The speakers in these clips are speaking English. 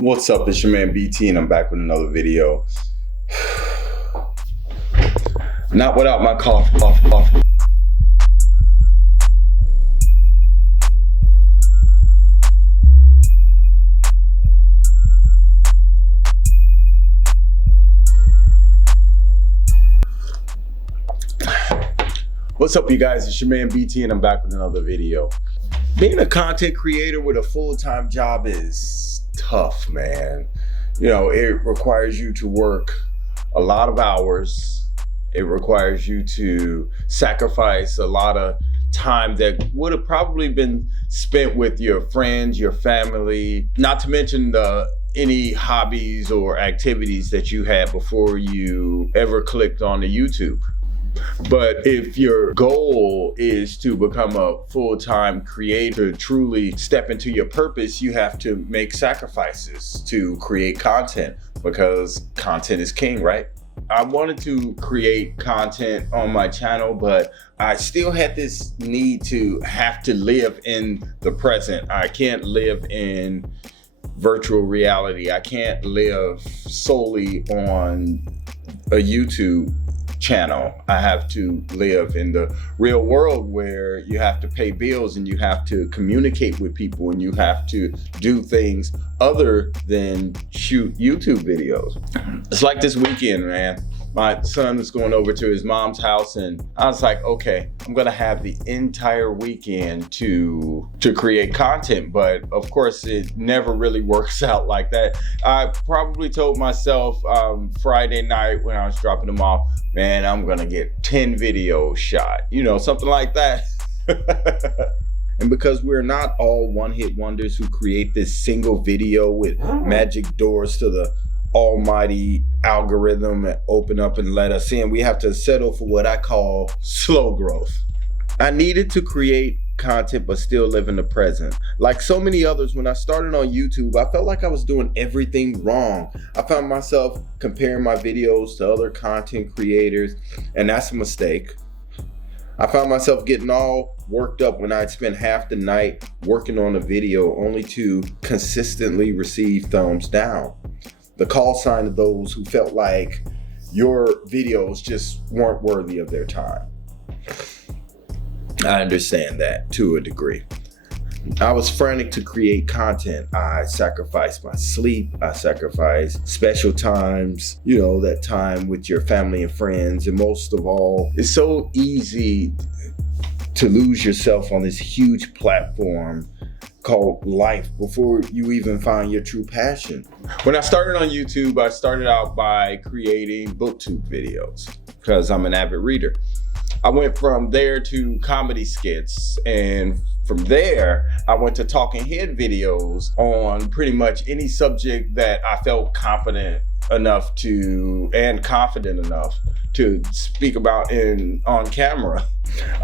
What's up, it's your man BT and I'm back with another video. Not without my cough. What's up, you guys? It's your man BT and I'm back with another video. Being a content creator with a full-time job is tough, man. You know, it requires you to work a lot of hours. It requires you to sacrifice a lot of time that would have probably been spent with your friends, your family, not to mention any hobbies or activities that you had before you ever clicked on the YouTube. But if your goal is to become a full-time creator, truly step into your purpose, you have to make sacrifices to create content, because content is king, right? I wanted to create content on my channel, but I still had this need to have to live in the present. I can't live in virtual reality. I can't live solely on a YouTube channel. I have to live in the real world where you have to pay bills and you have to communicate with people and you have to do things other than shoot YouTube videos. It's like this weekend, man. My son was going over to his mom's house and I was like, okay, I'm gonna have the entire weekend to create content. But of course, it never really works out like that. I probably told myself Friday night when I was dropping them off, man, I'm gonna get 10 videos shot, you know, something like that. And because we're not all one-hit wonders who create this single video with magic doors to the almighty algorithm and open up and let us in, we have to settle for what I call slow growth. I needed to create content but still live in the present. Like so many others, when I started on YouTube, I felt like I was doing everything wrong. I found myself comparing my videos to other content creators, and that's a mistake. I found myself getting all worked up when I'd spend half the night working on a video only to consistently receive thumbs down. The call sign of those who felt like your videos just weren't worthy of their time. I understand that to a degree. I was frantic to create content. I sacrificed my sleep. I sacrificed special times, you know, that time with your family and friends. And most of all, it's so easy to lose yourself on this huge platform called life before you even find your true passion. When I started on YouTube, I started out by creating booktube videos because I'm an avid reader. I went from there to comedy skits, and from there, I went to talking head videos on pretty much any subject that I felt confident enough to, and confident enough to speak about on camera.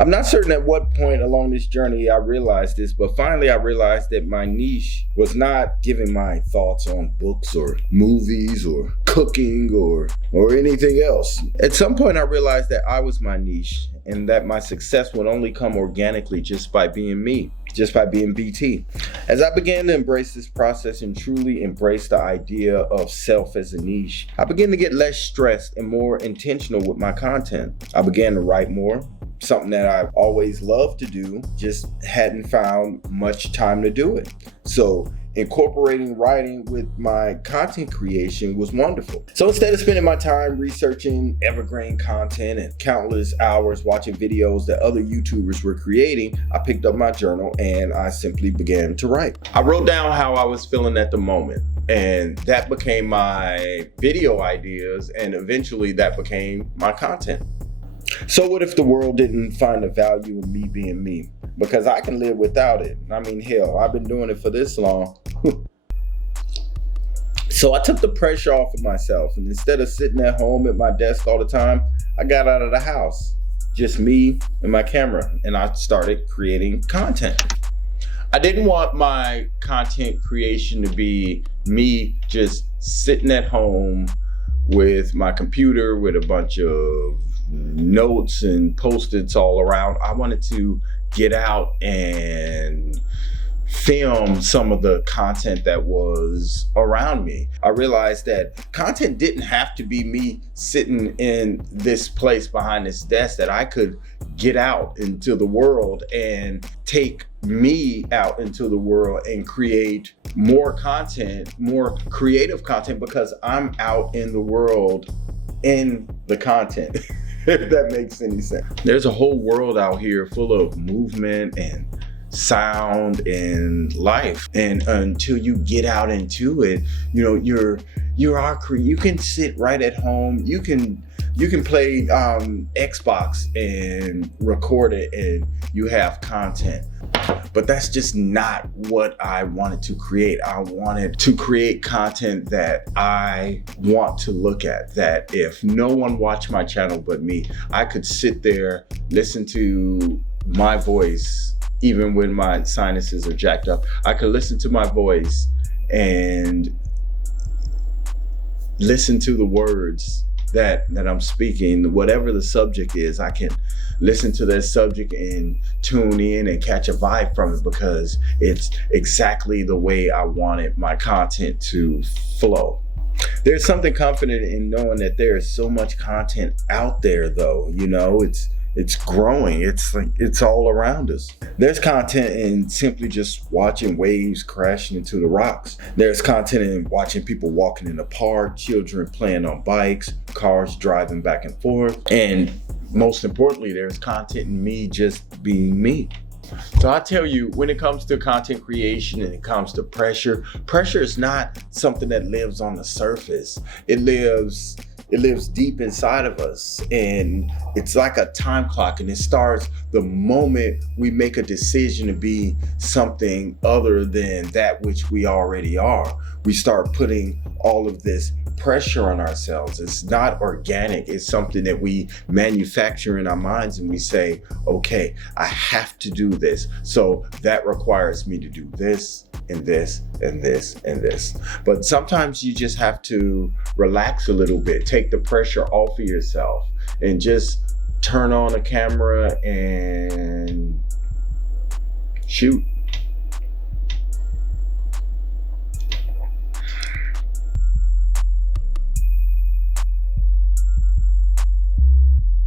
I'm not certain at what point along this journey I realized this, but finally I realized that my niche was not giving my thoughts on books or movies or cooking or anything else. At some point I realized that I was my niche and that my success would only come organically just by being me, just by being BT. As I began to embrace this process and truly embrace the idea of self as a niche, I began to get less stressed and more intentional with my content. I began to write more, something that I've always loved to do, just hadn't found much time to do it. So incorporating writing with my content creation was wonderful. So instead of spending my time researching evergreen content and countless hours watching videos that other YouTubers were creating, I picked up my journal and I simply began to write. I wrote down how I was feeling at the moment, and that became my video ideas, and eventually that became my content. So what if the world didn't find the value in me being me? Because I can live without it. I mean, hell, I've been doing it for this long. So I took the pressure off of myself, and instead of sitting at home at my desk all the time, I got out of the house. Just me and my camera, and I started creating content. I didn't want my content creation to be me just sitting at home with my computer with a bunch of notes and Post-its all around. I wanted to get out and film some of the content that was around me. I realized that content didn't have to be me sitting in this place behind this desk, that I could get out into the world and take me out into the world and create more content, more creative content, because I'm out in the world in the content. If that makes any sense. There's a whole world out here full of movement and sound and life, and until you get out into it, you can sit right at home, you can play Xbox and record it, and you have content. But that's just not what I wanted to create. I wanted to create content that I want to look at, that if no one watched my channel but me, I could sit there, listen to my voice, even when my sinuses are jacked up. I could listen to my voice and listen to the words that I'm speaking. Whatever the subject is, I can listen to that subject and tune in and catch a vibe from it, because it's exactly the way I wanted my content to flow. There's something confident in knowing that there is so much content out there, though. It's growing. It's like it's all around us. There's content in simply just watching waves crashing into the rocks. There's content in watching people walking in the park, children playing on bikes, cars driving back and forth. And most importantly, there's content in me just being me. So I tell you, when it comes to content creation and it comes to pressure is not something that lives on the surface. It lives deep inside of us, and it's like a time clock, and it starts the moment we make a decision to be something other than that which we already are. We start putting all of this pressure on ourselves. It's not organic. It's something that we manufacture in our minds, and we say, okay, I have to do this. So that requires me to do this and this and this and this. But sometimes you just have to relax a little bit, take the pressure off of yourself, and just turn on a camera and shoot.